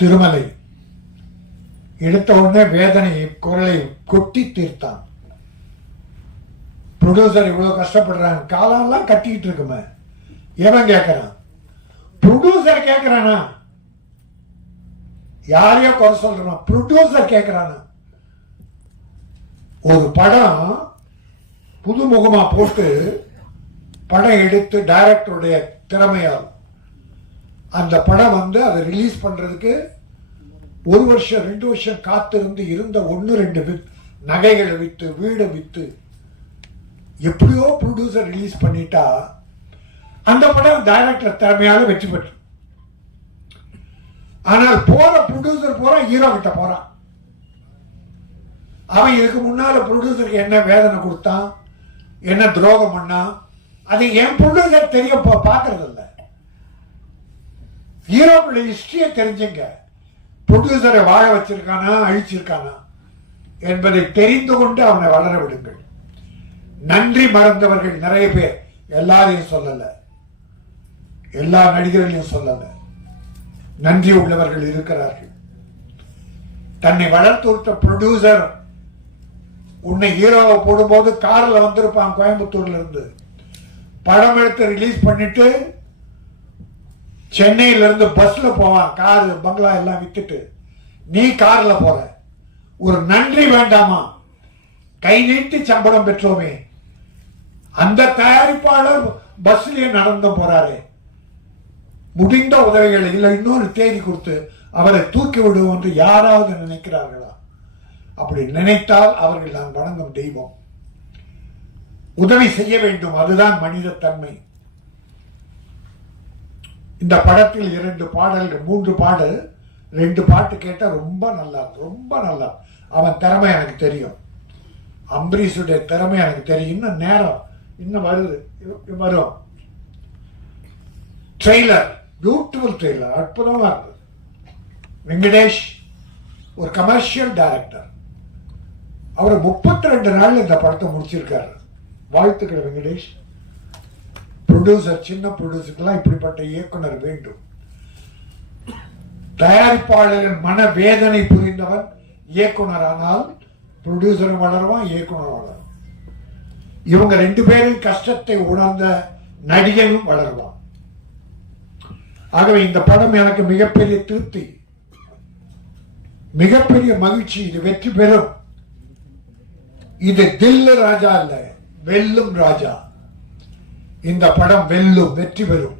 திருமலை எடுத்த உடனே வேதனை குரலை கொட்டி தீர்த்தான். ப்ரொடியூசர் இவ்வளவு கஷ்டப்படுறாங்க, காலெல்லாம் கட்டிக்கிட்டு இருக்குமே, எவன் கேட்கிறான்? ப்ரொடியூசர் கேட்கிறானா? யாரையோ குறை சொல்றான், ப்ரொடியூசர் கேட்கிறானா? ஒரு படம் புதுமுகமா போட்டு படம் எடுத்து டைரக்டருடைய திறமையால் அந்த படம் அதை ரிலீஸ் பண்றதுக்கு 1 வருஷம் 2 வருஷம் காத்திருந்து இருந்த 1-2 நகைகளை வித்து வீடை வித்து எப்படியோ ப்ரொடியூசர் ரிலீஸ் பண்ணிட்டா அந்த படம் டைரக்டர் திறமையால வெற்றி பெற்று. ஆனால் போற ப்ரொடியூசர் போறான், ஹீரோ கிட்ட போறான். அவன் இதுக்கு முன்னால ப்ரொடியூசருக்கு என்ன வேதனை கொடுத்தான், என்ன துரோகம் பண்ணா, அது என் ப்ரொடியூசர் தெரிய பாக்குறது இல்லை. ஹீரோக்குள்ள ஹிஸ்டரியை தெரிஞ்சுங்க, ப்ரொடியூசரை வாழ வச்சிருக்கானா அழிச்சிருக்கானா என்பதை தெரிந்து கொண்டு அவனை வளர விடுங்கள். நன்றி மறந்தவர்கள் நிறைய பேர், எல்லாரையும் சொல்லல, எல்லா நடிகர்களையும் சொல்லல, நன்றி உள்ளவர்கள் இருக்கிறார்கள். தன்னை வளர்த்து ப்ரொடியூசர் உன்னை ஹீரோவை போடும்போது கார்ல வந்திருப்பான் கோயம்புத்தூர்ல இருந்து, படம் எடுத்து ரிலீஸ் பண்ணிட்டு சென்னையில இருந்து பஸ்ல போவான், காரு பங்களா எல்லாம் வித்துட்டு நீ கார்ல போற. ஒரு நன்றி வேண்டாமா? கை நீட்டி சம்பளம் பெற்றோமே, அந்த தயாரிப்பாளர் பஸ்லயே நடந்து போறாரு. முடிந்த உதவிகள் இல்லை, இன்னொரு தேதி கொடுத்து அவரை தூக்கி விடுவோம் என்று யாராவது நினைக்கிறார்களா? அப்படி நினைத்தால் அவர்கள் நான் வணங்கும் தெய்வம். உதவி செய்ய வேண்டும், அதுதான் மனித தன்மை. இந்த படத்தில் 2 பாடல்கள் 3 பாடல் 2 பாட்டு கேட்டா ரொம்ப நல்லா, ரொம்ப நல்லா. அவன் திறமை எனக்கு தெரியும், அம்பரீஷுடைய திறமை எனக்கு தெரியும். இன்னும் நேரம் இன்னும் வருது, வரும். ட்ரெய்லர், பியூட்டிஃபுல் ட்ரெய்லர், அற்புதமா இருக்கு. வெங்கடேஷ் ஒரு கமர்ஷியல் டைரக்டர், அவர் 32 நாள் இந்த படத்தை முடிச்சிருக்காரு. வாழ்த்துக்கள் வெங்கடேஷ். ப்ரொடியூசர், சின்ன ப்ரொடியூசருக்கெல்லாம் இப்படிப்பட்ட இயக்குனர் வேண்டும். தயாரிப்பாளர்கள் மன வேதனை புரிந்தவன் இயக்குனர் ஆனால் ப்ரொடியூசரும் வளருவான், இயக்குனர் வளரும். இவங்க 2 பேரும் கஷ்டத்தை உணர்ந்த நடிகனும் வளருவான். ஆகவே இந்த படம் எனக்கு மிகப்பெரிய திருப்தி, மிகப்பெரிய மகிழ்ச்சி. இது வெற்றி பெறும். இது தில்லு ராஜா இல்ல, வெல்லும் ராஜா. இந்த படம் வெல்லும், வெற்றி பெறும்.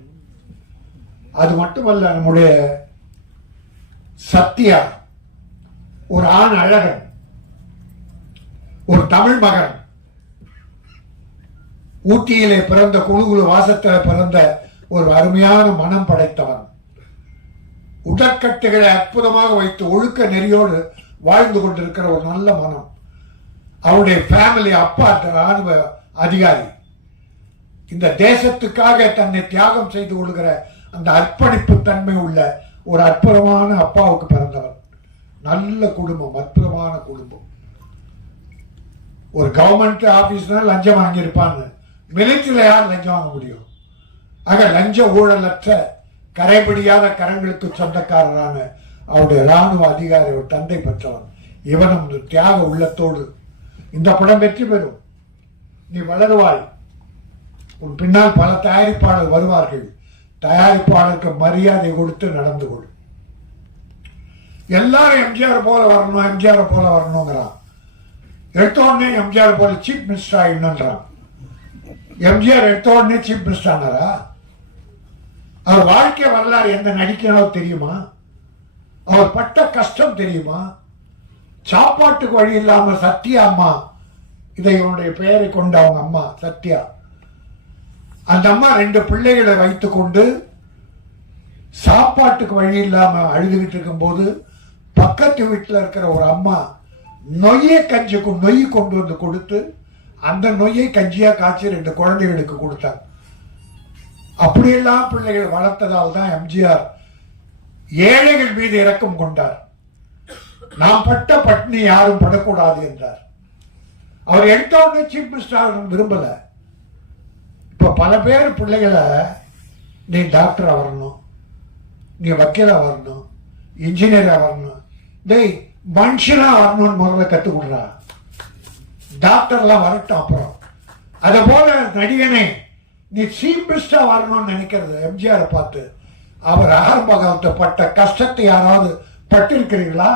அது மட்டுமல்ல, நம்முடைய சத்யா ஒரு ஆண் அழகன், ஒரு தமிழ் மகன், ஊட்டியிலே பிறந்த குழுகுழு வாசத்தில் பிறந்த ஒரு அருமையான மனம் படைத்தவன். உடற்கட்டுகளை அற்புதமாக வைத்து ஒழுக்க நெறியோடு வாழ்ந்து கொண்டிருக்கிற ஒரு நல்ல மனம். அவருடைய ஃபேமிலி, அப்பா ராணுவ அதிகாரி. இந்த தேசத்துக்காக தன்னை தியாகம் செய்து கொள்கிற அந்த அர்ப்பணிப்பு தன்மை உள்ள ஒரு அற்புதமான அப்பாவுக்கு பிறந்தவர். நல்ல குடும்பம், அற்புதமான குடும்பம். ஒரு கவர்மெண்ட் ஆபீஸ்னா லஞ்சம் வாங்கியிருப்பான்னு, மிலிட்டரியில யார் லஞ்சம் வாங்க முடியும்? ஆக லஞ்ச ஊழலற்ற கரைபிடியாத கரங்களுக்கு சொந்தக்காரரான அவருடைய ராணுவ அதிகாரி, ஒரு தந்தை பெற்றவன். இவனும் தியாக உள்ளத்தோடு இந்த படம் வெற்றி பெறும். நீ வளருவாய். உன் பின்னால் பல தயாரிப்பாளர் வருவார்கள். தயாரிப்பாளருக்கு மரியாதை கொடுத்து நடந்து கொள். எல்லாரும் எம்ஜிஆர் போல வரணும், எம்ஜிஆர் போல வரணுங்கிறான். எடுத்த உடனே எம்ஜிஆர் போல சீஃப் மினிஸ்டர் ஆயிடணுன்றான். எம்ஜிஆர் எடுத்த உடனே சீஃப் மினிஸ்டர் ஆனாரா? அவர் வாழ்க்கை வரலாறு எந்த நடிக்கணும் தெரியுமா? அவர் பட்ட கஷ்டம் தெரியுமா? சாப்பாட்டுக்கு வழி இல்லாம சத்யா அம்மா, இதை இவனுடைய பெயரை கொண்ட அவங்க அம்மா சத்யா, அந்த அம்மா 2 பிள்ளைகளை வைத்துக் கொண்டு சாப்பாட்டுக்கு வழி இல்லாம அழுதுகிட்டு இருக்கும் போது பக்கத்து வீட்டில் இருக்கிற ஒரு அம்மா நொய்யை கஞ்சிக்கும் நொய் கொண்டு வந்து கொடுத்து அந்த நொய்யை கஞ்சியா காய்ச்சி 2 குழந்தைகளுக்கு கொடுத்தாங்க. அப்படியெல்லாம் பிள்ளைகள் வளர்த்ததால் தான் எம்ஜிஆர் ஏழைகள் மீது இரக்கம் கொண்டார். நாம் பட்ட பட்டினி யாரும் படக்கூடாது என்றார். அவர் எடுத்த உடனே சீஃப் மினிஸ்டர் விரும்பல. இப்ப பல பேர் பிள்ளைகளை நீ டாக்டரா வரணும், நீ வக்கீலா வரணும், இன்ஜினியரா வரணும், டேய் மனுஷனா வரணும்னு முதல்ல கற்றுக் கொடுறா. டாக்டர்லாம் வரட்டும் அப்புறம். அதை போல நடிகனே நீ சீஃப் பெஸ்டா வரணும்னு நினைக்கிறது. எம்ஜிஆரை பார்த்து அவர் ஆரம்ப காலத்தை பட்ட கஷ்டத்தை யாராவது பட்டிருக்கிறீர்களா?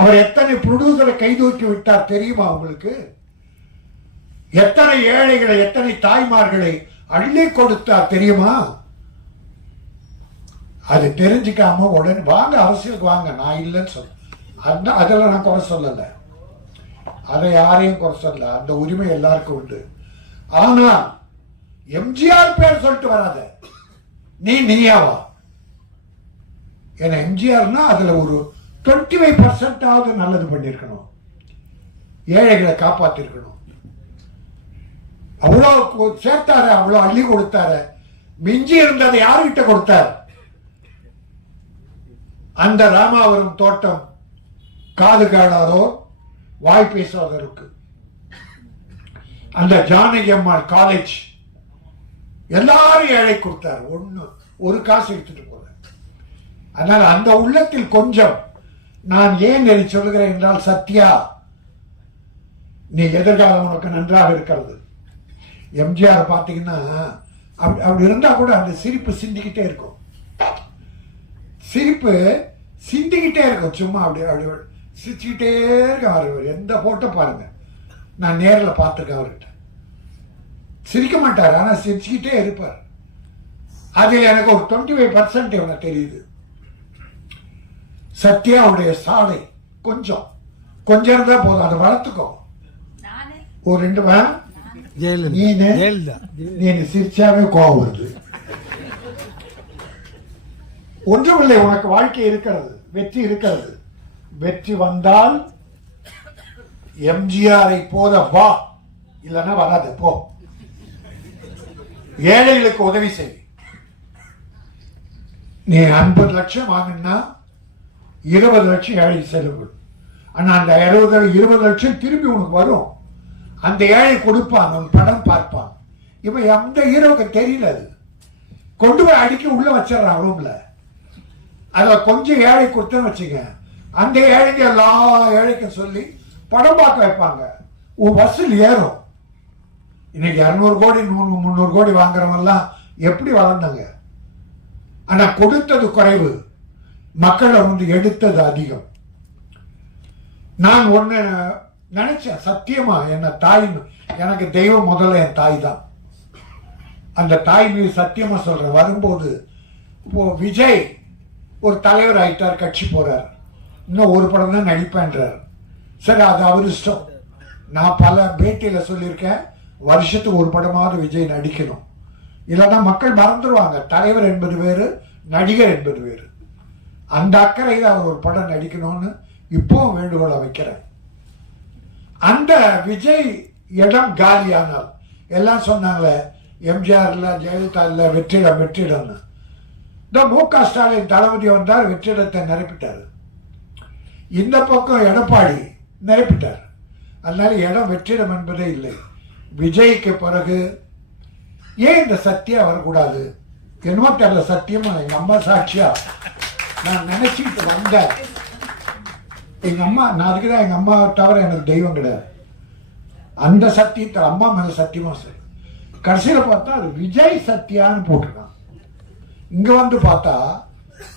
அவர் எத்தனை ப்ரொடியூசரை கைதூக்கி விட்டார் தெரியுமா உங்களுக்கு? எத்தனை ஏழைகளை, எத்தனை தாய்மார்களை அள்ளி கொடுத்தார் தெரியுமா? அது தெரிஞ்சுக்காம உடனே வாங்க அரசியலுக்கு வாங்க, நான் இல்லைன்னு சொல்ல. அதெல்லாம் நான் குறை சொல்லலை, அதை யாரையும் குறை சொல்லல, அந்த உரிமை எல்லாருக்கும் உண்டு. ஆனா எம்ஜிஆர் பேர் சொல்லிட்டு வராத, நீயாவா? ஏன்னா எம்ஜிஆர்னா அதுல ஒரு 25% நல்லது பண்ணிருக்கணும், ஏழைகளை காப்பாத்திருக்கணும். அவ்வளோ சேர்த்தாரு, அவ்வளோ அள்ளி கொடுத்தாரு. மிஞ்சி இருந்ததை யாருகிட்ட கொடுத்தார்? அந்த ராமாவரம் தோட்டம் காது கேளாதோ வாய் பேசாதருக்கு, அந்த ஜானகி அம்மாள் காலேஜ் எல்லாரும் ஏழை கொடுத்தார். ஒரு காசு எடுத்துட்டு போற. அதனால அந்த உள்ளத்தில் கொஞ்சம் நான் ஏன் நெறி சொல்கிறேன் என்றால், சத்யா நீ எதிர்காலம் உனக்கு நன்றாக இருக்கிறது. எம்ஜிஆர் பார்த்தீங்கன்னா அப்படி இருந்தா கூட அந்த சிரிப்பு சிந்திக்கிட்டே இருக்கும், சிரிப்பு சிந்திக்கிட்டே இருக்கும். சும்மா அப்படி சிரிச்சுக்கிட்டே இருக்க. எந்த போட்டோ பாருங்க, நான் நேரில் பார்த்துருக்கேன் அவர்கிட்ட. சிரிக்க மாட்டார், ஆனால் சிரிச்சுக்கிட்டே இருப்பார். அதில் எனக்கு ஒரு 25% இவனை தெரியுது. சத்யாவுடைய சாலை கொஞ்சம் இருந்தா போதும், அதை வளர்த்துக்கோ. ஒரு 2 நீ சிரிச்சாவே கோபம் வருது. ஒன்றுமில்லை, உனக்கு வாழ்க்கை இருக்கிறது, வெற்றி இருக்கிறது. வெற்றி வந்தால் எம்ஜிஆரை போல வா, இல்லைன்னா வராது போ. ஏழைகளுக்கு உதவி செய். நீ 50 லட்சம் வாங்கினா 20 லட்சம் ஏழை செலவு. ஆனா அந்த 20 லட்சம் திரும்பி உனக்கு வரும். அந்த ஏழை கொடுப்பான், அவன் படம் பார்ப்பான். இவன் எந்த ஹீரோவுக்கு தெரியல, அது கொண்டு போய் அடிக்க உள்ள வச்சிடறான் ரூம்ல. அதுல கொஞ்சம் ஏழை கொடுத்தேன்னு வச்சுங்க, அந்த ஏழைக்கு எல்லா ஏழைக்கும் சொல்லி படம் பார்க்க வைப்பாங்க. உன் வசூல் ஏறும். இன்னைக்கு 200 கோடி 300 கோடி வாங்குறவங்க எல்லாம் எப்படி வளர்ந்தாங்க? ஆனா கொடுத்தது குறைவு, மக்களை வந்து எடுத்தது அதிகம். நான் ஒண்ணு நினைச்சேன், சத்தியமா என்ன தாய், எனக்கு தெய்வம் முதல்ல என் தாய் தான். அந்த தாய் மீது சத்தியமா சொல்றேன். வரும்போது இப்போ விஜய் ஒரு தலைவர் ஆயிட்டார், கட்சி போறார், இன்னும் ஒரு படம் தான் நடிப்பேன்றார். சரி, அது அவர் இஷ்டம். நான் பல பேட்டியில சொல்லியிருக்கேன், வருஷத்துக்கு ஒரு படமாவது விஜய் நடிக்கணும், இல்லைன்னா மக்கள் மறந்துடுவாங்க. தலைவர் என்பது வேறு, நடிகர் என்பது வேறு. அந்த அக்கறையில் அவர் ஒரு படம் நடிக்கணும்னு இப்போ வேண்டுகோளை வைக்கிறேன். அந்த விஜய் இடம் காலியானால் எல்லாம் சொன்னாங்களே, எம்ஜிஆர் இல்ல, ஜெயலலிதா இல்ல, வெற்றிடம்னு. இந்த மு.க. ஸ்டாலின் தளபதி வந்தார், வெற்றிடத்தை நிரப்பிட்டார். இந்த பக்கம் எடப்பாடி நிரப்பிட்டார். அதனால இடம் வெற்றிடம் என்பதே இல்லை. விஜய்க்கு பிறகு ஏன் இந்த சத்யா வரக்கூடாது? என்னமோ தெரியல, சத்தியமா எங்க அம்மா சாட்சியா நான் நினைச்சிட்டு வந்தேன். எங்க அம்மா, நான் அதுக்குதான் எங்க அம்மா தவிர எனக்கு தெய்வம் கிடையாது. அந்த சத்தியத்தை அம்மா மேல சத்தியமா சரி. கடைசியில பார்த்தா அது விஜய் சத்யான்னு போட்டிருக்கான். இங்க வந்து பார்த்தா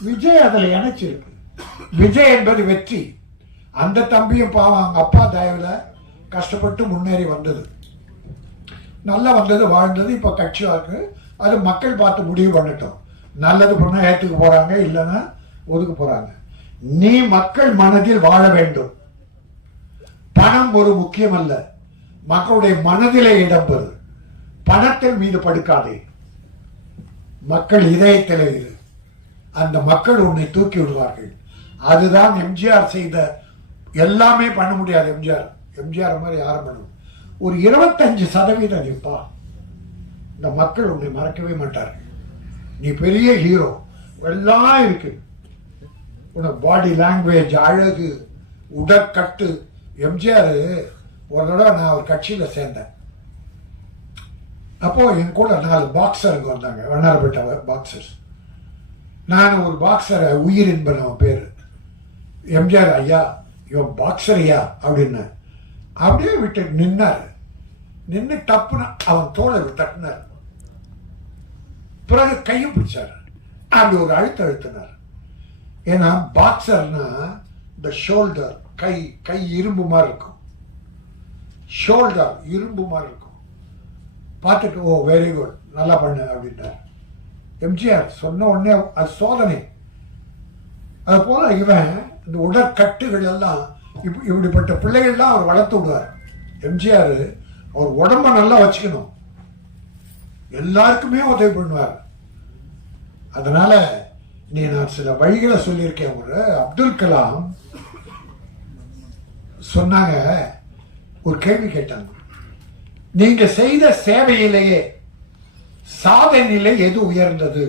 விஜய் அதுல இணைச்சிருக்கு. விஜய் என்பது வெற்றி. அந்த தம்பியும் பாவம் அவங்க அப்பா தயவுல கஷ்டப்பட்டு முன்னேறி வந்தது, நல்லா வந்தது, வாழ்ந்தது. இப்ப கட்சி இருக்கு, அது மக்கள் பார்த்து முடிவு பண்ணட்டும். நல்லது பண்ணா ஏத்துக்கு போறாங்க, இல்லைன்னா ஒதுக்க போறாங்க. நீ மக்கள் மனதில் வாழ வேண்டும். பணம் ஒரு முக்கியம் அல்ல, மக்களுடைய மனதிலே இடம்பெறு. பணத்தின் மீது படுக்காதே, மக்கள் இதயத்தில் இரு. அந்த மக்கள் உன்னை தூக்கி விடுவார்கள். அதுதான் எம்ஜிஆர் செய்த. எல்லாமே பண்ண முடியாது எம்ஜிஆர் மாதிரி யாரும் பண்ணும். ஒரு 25% நிற்பா, இந்த மக்கள் உன்னை மறக்கவே மாட்டார்கள். நீ பெரிய ஹீரோ, எல்லாம் இருக்கு. உனக்கு பாடி லாங்குவேஜ், அழகு, உடற்கட்டு. எம்ஜிஆர் ஒரு தடவை நான் ஒரு கட்சியில் சேர்ந்தேன். அப்போ என் கூட 4 பாக்ஸருங்க வந்தாங்க, வண்ணாரப்பேட்டை பாக்ஸர்ஸ். நான் ஒரு பாக்ஸரை உயிர் என்பது அவன் பேரு. எம்ஜிஆர் ஐயா இவன் பாக்ஸர் ஐயா அப்படின்னு அப்படியே விட்டு நின்னாரு. நின்று டப்புன்னு அவன் தோலை தட்டினார். பிறகு கையும் பிடிச்சார். அப்படி ஒரு அழுத்தினார். ஏன்னா பாக்ஸர்னா இந்த ஷோல்டர் கை கை இரும்பு மாதிரி இருக்கும். ஷோல்டர் இரும்பு மாதிரி இருக்கும். பார்த்துட்டு ஓ வெரி குட் நல்லா பண்ணு அப்படின்றார். எம்ஜிஆர் சொன்ன உடனே அது சோதனை. அது போல இவன் இந்த உடற்கட்டுகள் எல்லாம் இப்படிப்பட்ட பிள்ளைகள்லாம் அவர் வளர்த்து விடுவார். எம்ஜிஆர் அவர் உடம்ப நல்லா வச்சுக்கணும், எல்லாருக்குமே உதவி பண்ணுவார். அதனால நீ நான் சில வழிகளை சொல்லியிருக்கேன். ஒரு அப்துல் கலாம் சொன்னாங்க, ஒரு கேள்வி கேட்டாங்க, நீங்க செய்த சேவையிலேயே சாதனையிலே எது உயர்ந்தது?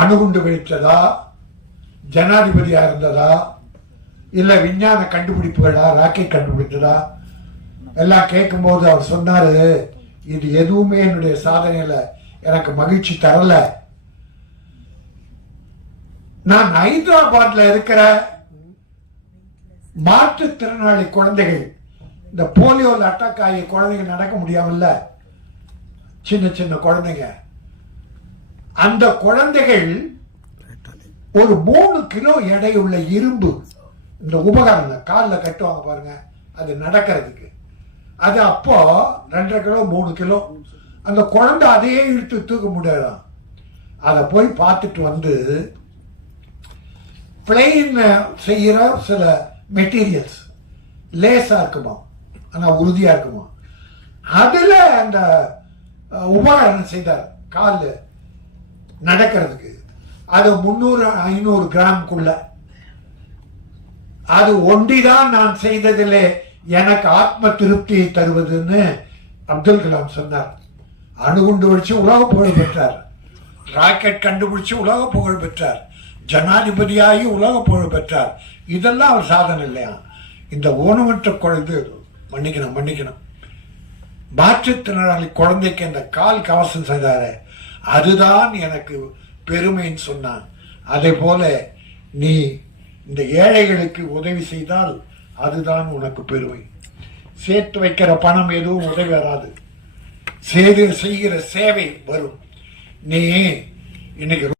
அணுகுண்டு வெடித்ததா, ஜனாதிபதியா இருந்ததா, இல்ல விஞ்ஞான கண்டுபிடிப்புகளா, ராக்கெட் கண்டுபிடித்ததா? எல்லாம் கேட்கும் போது அவர் சொன்னாரு, இது எதுவுமே என்னுடைய சாதனையில எனக்கு மகிழ்ச்சி தரல. நான் ஹைதராபாத்ல இருக்கிற மாற்றுத்திறனாளி குழந்தைகள், இந்த போலியோல அட்டாக் ஆகிய குழந்தைங்க நடக்க முடியாமல்ல, சின்ன சின்ன குழந்தைங்க, அந்த குழந்தைகள் ஒரு 3 கிலோ எடையுள்ள இரும்பு இந்த உபகரணம் காலில் கட்டுவாங்க பாருங்க, அது நடக்கிறதுக்கு. அது அப்போ 2.5 கிலோ 3 கிலோ. அந்த குழந்தை அதையே இழுத்து தூக்க முடியாதான். அதை போய் பார்த்துட்டு வந்து பிளெயின் செய்கிற சில மெட்டீரியல்ஸ் லேசா இருக்குமா, ஆனா உறுதியா இருக்குமா, அதுல அந்த உபகரணம் செய்தார் கால் நடக்கிறதுக்கு. அது 300-500 கிராம்குள்ள. அது ஒண்டிதான் நான் செய்ததிலே எனக்கு ஆத்ம திருப்தியை தருவதுன்னு அப்துல் கலாம் சொன்னார். அணுகுண்டு வெடிச்சு உலக புகழ் பெற்றார், ராக்கெட் கண்டுபிடிச்சு உலக புகழ் பெற்றார், ஜனாதிபதியாகி உலக புகழ் பெற்றார். இதெல்லாம் அவர் சாதனை இல்லையா? இந்த ஊனமற்ற குழந்தை, மன்னிக்கணும், மாற்றுத்திறனாளி குழந்தைக்கு அந்த கால் கவசம் செய்தாரு, அதுதான் எனக்கு பெருமைன்னு சொன்னான். அதே போல நீ இந்த ஏழைகளுக்கு உதவி செய்தால் அதுதான் உனக்கு பெருமை. சேர்த்து வைக்கிற பணம் எதுவும் உதவி வராது, செய்கிற சேவை வரும். நீ இன்னைக்கு